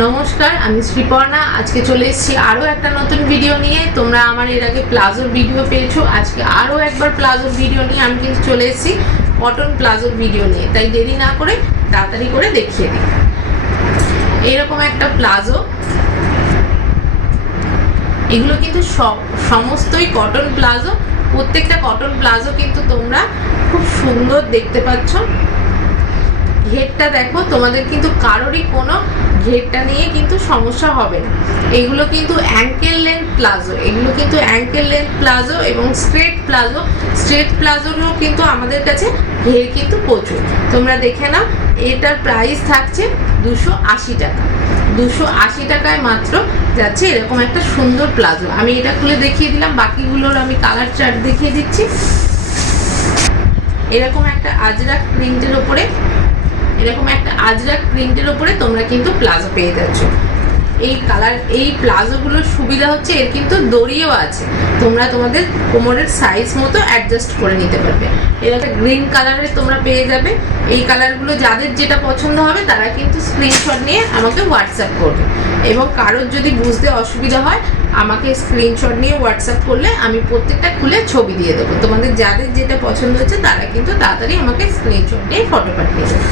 নমস্কার, আমি শ্রীপর্ণা। আজকে চলে এসেছি আরও একটা নতুন ভিডিও নিয়ে। তোমরা আমার এর আগে প্লাজোর ভিডিও পেয়েছো, আজকে আরও একবার প্লাজোর ভিডিও নিয়ে আমি কিন্তু চলে এসেছি কটন প্লাজোর ভিডিও নিয়ে। তাই দেরি না করে তাড়াতাড়ি করে দেখিয়ে দিই। এইরকম একটা প্লাজো, এগুলো কিন্তু সমস্তই কটন প্লাজো। প্রত্যেকটা কটন প্লাজো কিন্তু তোমরা খুব সুন্দর দেখতে পাচ্ছ। ঘেরটা দেখো, তোমাদের কিন্তু কারোরই কোনো ঘেরটা নিয়ে কিন্তু সমস্যা হবে না। এগুলো কিন্তু অ্যাঙ্কেল লেন্থ প্লাজো, এগুলো কিন্তু অ্যাঙ্কেল লেন্থ প্লাজো এবং স্ট্রেট প্লাজো। স্ট্রেট প্লাজোরও কিন্তু আমাদের কাছে ঘের কিন্তু প্রচুর। তোমরা দেখে নাও, এটার প্রাইস থাকছে 280 টাকা। 280 টাকায় মাত্র যাচ্ছে এরকম একটা সুন্দর প্লাজো। আমি এটা খুলে দেখিয়ে দিলাম, বাকিগুলোর আমি কালার চার্ট দেখিয়ে দিচ্ছি। এরকম একটা আজরাক প্রিন্টের ওপরে তোমরা কিন্তু প্লাজো পেয়ে যাচ্ছ। এই প্লাজোগুলোর সুবিধা হচ্ছে এর কিন্তু দড়িও আছে, তোমরা তোমাদের কোমরের সাইজ মতো অ্যাডজাস্ট করে নিতে পারবে। এরকম গ্রিন কালারের তোমরা পেয়ে যাবে। এই কালারগুলো যাদের যেটা পছন্দ হবে তারা কিন্তু স্ক্রিনশট নিয়ে আমাকে হোয়াটসঅ্যাপ করবে, এবং কারোর যদি বুঝতে অসুবিধা হয় আমাকে স্ক্রিনশট নিয়ে হোয়াটসঅ্যাপ করলে আমি প্রত্যেকটা খুলে ছবি দিয়ে দেবো। তোমাদের যাদের যেটা পছন্দ হচ্ছে তারা কিন্তু তাড়াতাড়ি আমাকে স্ক্রিনশট নিয়ে ফটো পাঠিয়ে দেবে।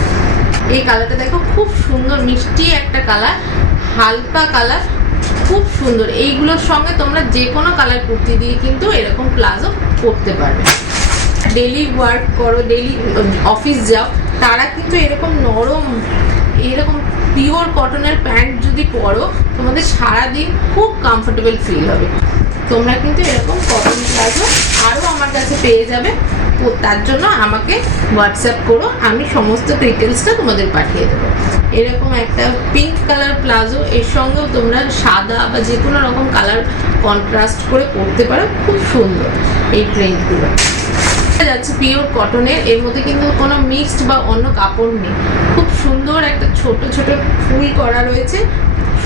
এই কালারটা দেখো, খুব সুন্দর মিষ্টি একটা কালার, হালকা কালার, খুব সুন্দর। এইগুলোর সঙ্গে তোমরা যে কোনো কালার কুর্তি দিয়ে কিন্তু এরকম প্লাজো পরতে পারবে। ডেলি ওয়ার্ক করো, ডেলি অফিস যাও, তারা কিন্তু এরকম নরম, এরকম পিওর কটনের প্যান্ট যদি পরো তোমাদের সারাদিন খুব কমফোর্টেবল ফিল হবে। তোমরা কিন্তু এরকম কটন প্লাজো আরও আমার কাছে পেয়ে যাবে। তার জন্য আমাকে হোয়াটসঅ্যাপ করো, আমি সমস্ত ডিটেলসটা তোমাদের পাঠিয়ে দেবো। এরকম একটা পিঙ্ক কালার প্লাজো, এর সঙ্গেও তোমরা সাদা বা যে কোনো রকম কালার কন্ট্রাস্ট করে পরতে পারো। খুব সুন্দর এই প্রিন্টগুলো যাচ্ছে পিওর কটনের, এর মধ্যে কিন্তু কোনো মিক্সড বা অন্য কাপড় নেই। খুব সুন্দর একটা ছোট ছোট ফুল করা রয়েছে,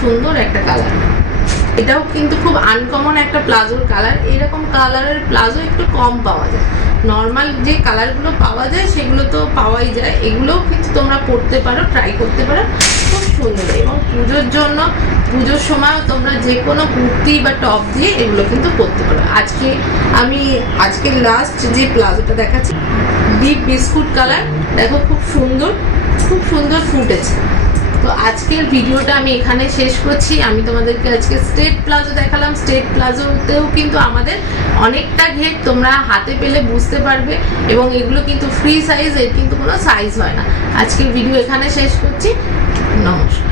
সুন্দর একটা কালার। এটাও কিন্তু খুব আনকমন একটা প্লাজোর কালার। এরকম কালারের প্লাজো একটু কম পাওয়া যায়। নর্মাল যে কালারগুলো পাওয়া যায় সেগুলো তো পাওয়াই যায়, এগুলোও কিন্তু তোমরা পরতে পারো, ট্রাই করতে পারো। খুব সুন্দর, এবং পুজোর সময়ও তোমরা যে কোনো কুর্তি বা টপ দিয়ে এগুলো কিন্তু পরতে পারো। আজকে লাস্ট যে প্লাজোটা দেখাচ্ছি, ডিপ বিস্কুট কালার, দেখো খুব সুন্দর ফুটেছে। তো আজকের ভিডিওটা আমি এখানে শেষ করছি। আমি তোমাদেরকে আজকে স্ট্রেট প্লাজো দেখালাম। স্ট্রেট প্লাজোতেও কিন্তু আমাদের অনেকটা ঘের, তোমরা হাতে পেলে বুঝতে পারবে, এবং এগুলো কিন্তু ফ্রি সাইজ, এর কিন্তু কোনো সাইজ হয় না। আজকের ভিডিও এখানে শেষ করছি। নমস্কার।